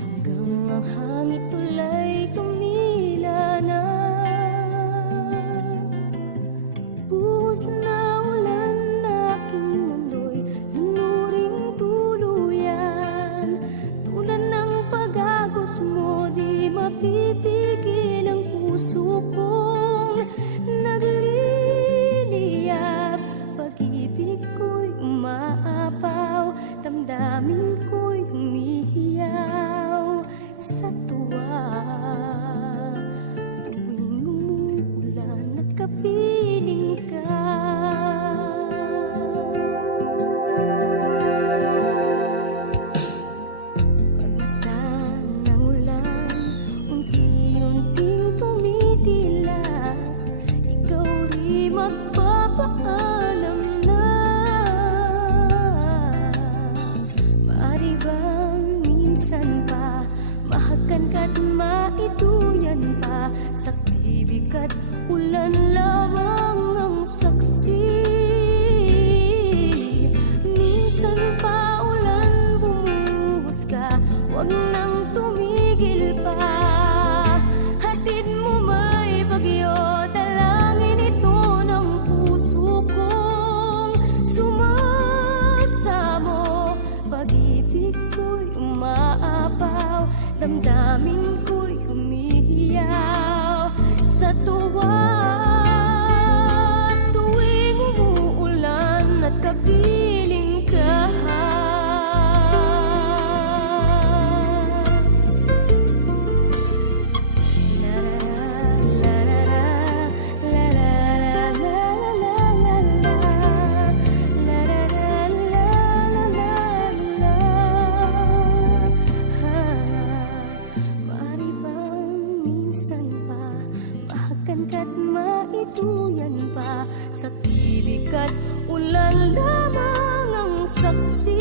hanggang ang hangit tulay tumila na. Buhos na ulan na aking mundo'y lunuring tuluyan. Tulad ng pag-agos mo, di mapipigil ang puso kong nagliliyab. Pag-ibig ko'y umaapaw, damdamin ko'y humihiyaw sa tuwa. Tuwing umuulan at kapiling ka, pagmasdan ng ulan, unti-unting tumitila. Ikaw rin magpapaalam na. Maaari bang minsan pa mahagan ka't maituyan pa? Sa tibig at ulan lamang ang saksi. Minsan pa ulan bumuhos ka, huwag nang tumigil pa. Hatid mo may bagyo, dalangin ito ng puso kong sumasamo. Pag-ibig ko'y umaapaw, damdamin ko'y humihiyaw sa tuwa. Tuwing umuulan at kapiling ka, maaari bang minsan pa mahagan ka't maituyan pa? Sa tibig at ulan lamang ang saksi.